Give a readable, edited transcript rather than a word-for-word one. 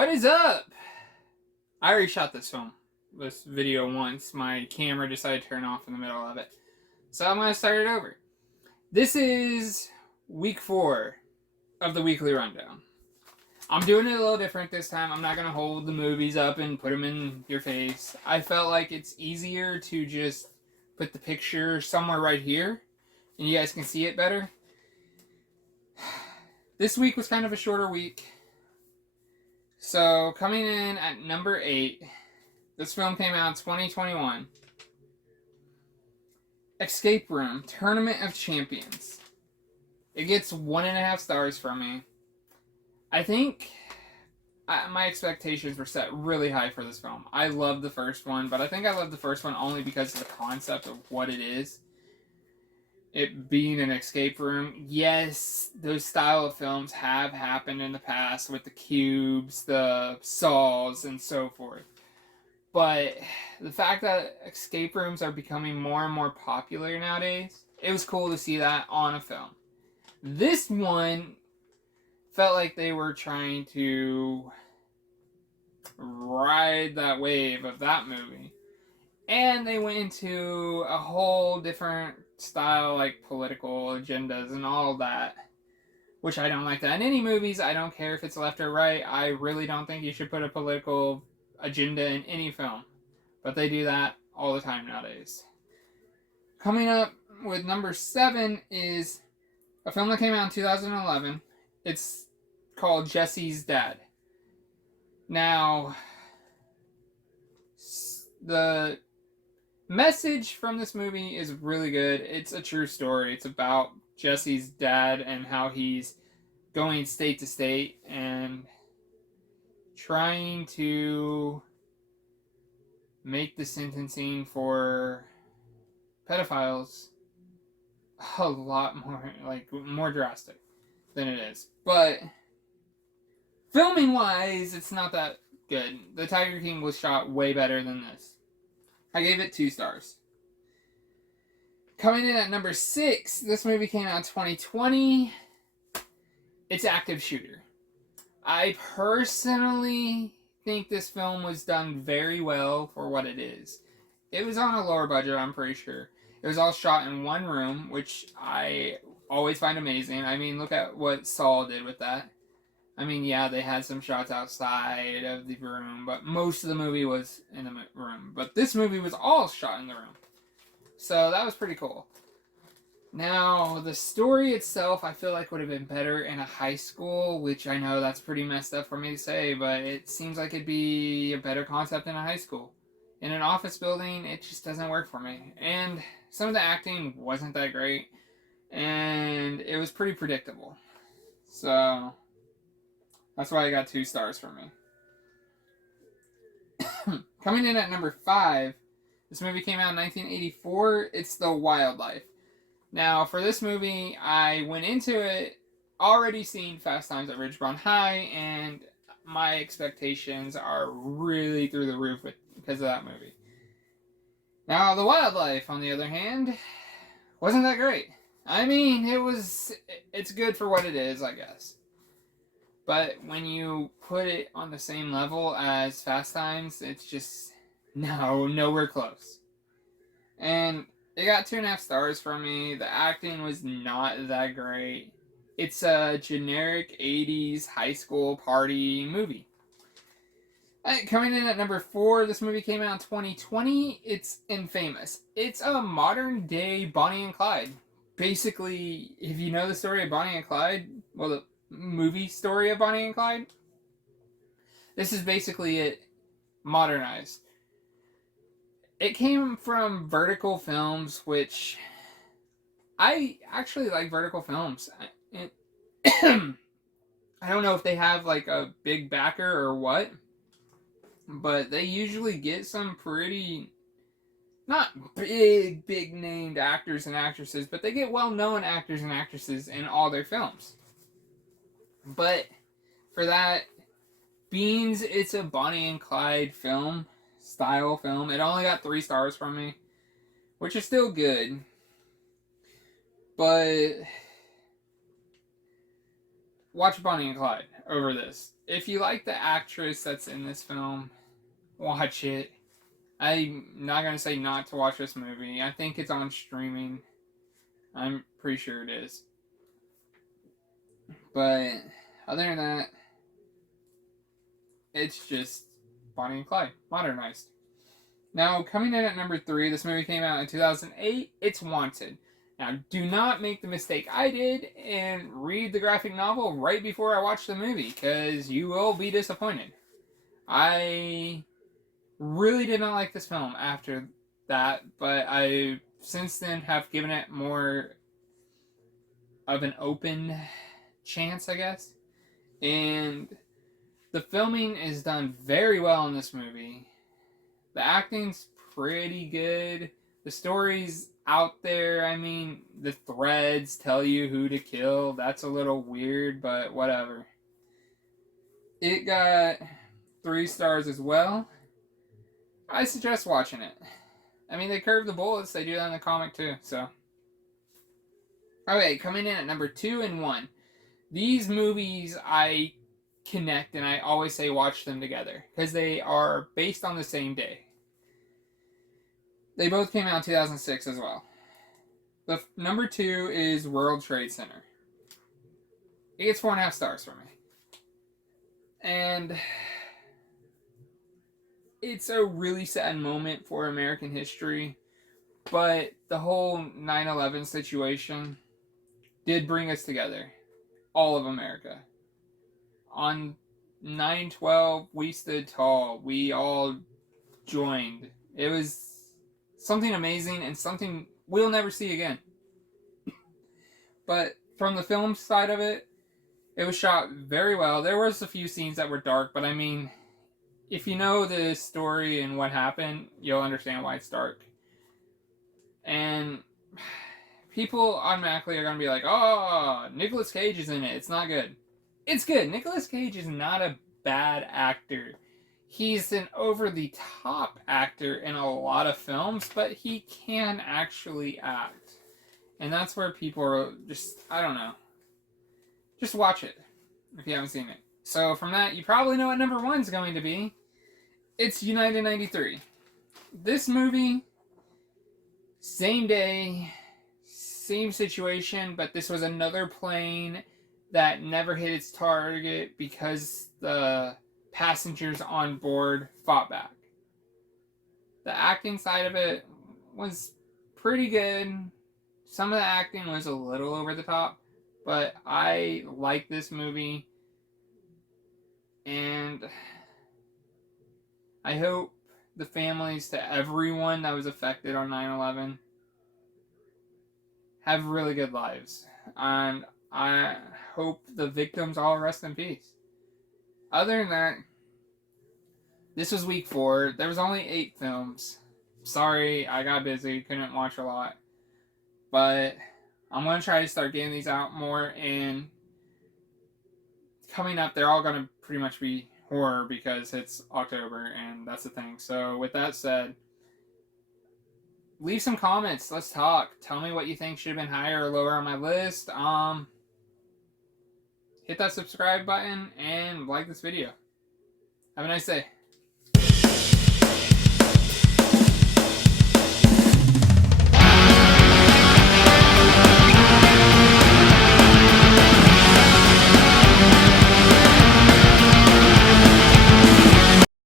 What is up? I already shot this video once. My camera decided to turn off in the middle of it. So I'm going to start it over. This is week 4 of the weekly rundown. I'm doing it a little different this time. I'm not going to hold the movies up and put them in your face. I felt like it's easier to just put the picture somewhere right here and you guys can see it better. This week was kind of a shorter week. So, coming in at number 8, this film came out in 2021. Escape Room, Tournament of Champions. It gets 1.5 stars from me. I think my expectations were set really high for this film. I loved the first one, but I think I loved the first one only because of the concept of what it is. It being an escape room. Yes, those style of films have happened in the past with the cubes, the saws, and so forth. But the fact that escape rooms are becoming more and more popular nowadays, it was cool to see that on a film. This one felt like they were trying to ride that wave of that movie. And they went into a whole different style, like political agendas and all that, which I don't like that in any movies. I don't care if it's left or right. I really don't think you should put a political agenda in any film, but they do that all the time nowadays. Coming up with number 7 is a film that came out in 2011. It's called Jesse's Dad. Now, the message from this movie is really good. It's a true story. It's about Jesse's dad and how he's going state to state and trying to make the sentencing for pedophiles a lot more drastic than it is. But filming wise, it's not that good. The Tiger King was shot way better than this. I gave it 2 stars. Coming in at number 6, this movie came out in 2020. It's Active Shooter. I personally think this film was done very well for what it is. It was on a lower budget, I'm pretty sure. It was all shot in one room, which I always find amazing. I mean, look at what Saul did with that. I mean, yeah, they had some shots outside of the room, but most of the movie was in the room. But this movie was all shot in the room. So that was pretty cool. Now, the story itself, I feel like would have been better in a high school, which I know that's pretty messed up for me to say, but it seems like it'd be a better concept in a high school. In an office building, it just doesn't work for me. And some of the acting wasn't that great, and it was pretty predictable. So that's why I got 2 stars from me. Coming in at number 5, this movie came out in 1984. It's The Wildlife. Now, for this movie, I went into it already seeing Fast Times at Ridgemont High, and my expectations are really through the roof because of that movie. Now, The Wildlife, on the other hand, wasn't that great. I mean, it's good for what it is, I guess. But when you put it on the same level as Fast Times, it's just nowhere close. And it got 2.5 stars from me. The acting was not that great. It's a generic 80s high school party movie. Coming in at number 4, this movie came out in 2020. It's Infamous. It's a modern day Bonnie and Clyde. Basically, if you know the story of Bonnie and Clyde, well, the movie story of Bonnie and Clyde, this is basically it modernized. It came from Vertical Films, which I actually like Vertical Films. I don't know if they have like a big backer or what, but they usually get some pretty, not big named actors and actresses, but they get well-known actors and actresses in all their films. But for that, Beans, it's a Bonnie and Clyde style film. It only got 3 stars from me, which is still good. But watch Bonnie and Clyde over this. If you like the actress that's in this film, watch it. I'm not going to say not to watch this movie. I think it's on streaming. I'm pretty sure it is. But other than that, it's just Bonnie and Clyde, modernized. Now, coming in at number 3, this movie came out in 2008. It's Wanted. Now, do not make the mistake I did and read the graphic novel right before I watch the movie, because you will be disappointed. I really did not like this film after that, but I since then have given it more of an open chance, I guess. And the filming is done very well in this movie. The acting's pretty good. The story's out there. I mean, the threads tell you who to kill. That's a little weird, but whatever. It got 3 stars as well. I suggest watching it. I mean, they curve the bullets. They do that in the comic too, so. Okay, coming in at number 2 and 1. These movies I connect and I always say watch them together because they are based on the same day. They both came out in 2006 as well. The number 2 is World Trade Center. It gets 4.5 stars from me. And it's a really sad moment for American history, but the whole 9/11 situation did bring us together, all of America. On 9/12, we stood tall. We all joined. It was something amazing and something we'll never see again. But from the film side of it, it was shot very well. There was a few scenes that were dark, but I mean, if you know the story and what happened, you'll understand why it's dark. And people automatically are going to be like, oh, Nicolas Cage is in it. It's not good. It's good. Nicolas Cage is not a bad actor. He's an over-the-top actor in a lot of films, but he can actually act. And that's where people are just, I don't know. Just watch it if you haven't seen it. So from that, you probably know what number 1 is going to be. It's United 93. This movie, same day, same situation, but this was another plane that never hit its target because the passengers on board fought back. The acting side of it was pretty good. Some of the acting was a little over the top, but I like this movie, and I hope the families to everyone that was affected on 9/11 have really good lives, and I hope the victims all rest in peace. Other than that, this was week 4. There was only 8 films. Sorry, I got busy, couldn't watch a lot. But I'm going to try to start getting these out more, and coming up, they're all going to pretty much be horror because it's October, and that's the thing. So with that said, leave some comments. Let's talk. Tell me what you think should have been higher or lower on my list. Hit that subscribe button and like this video. Have a nice day.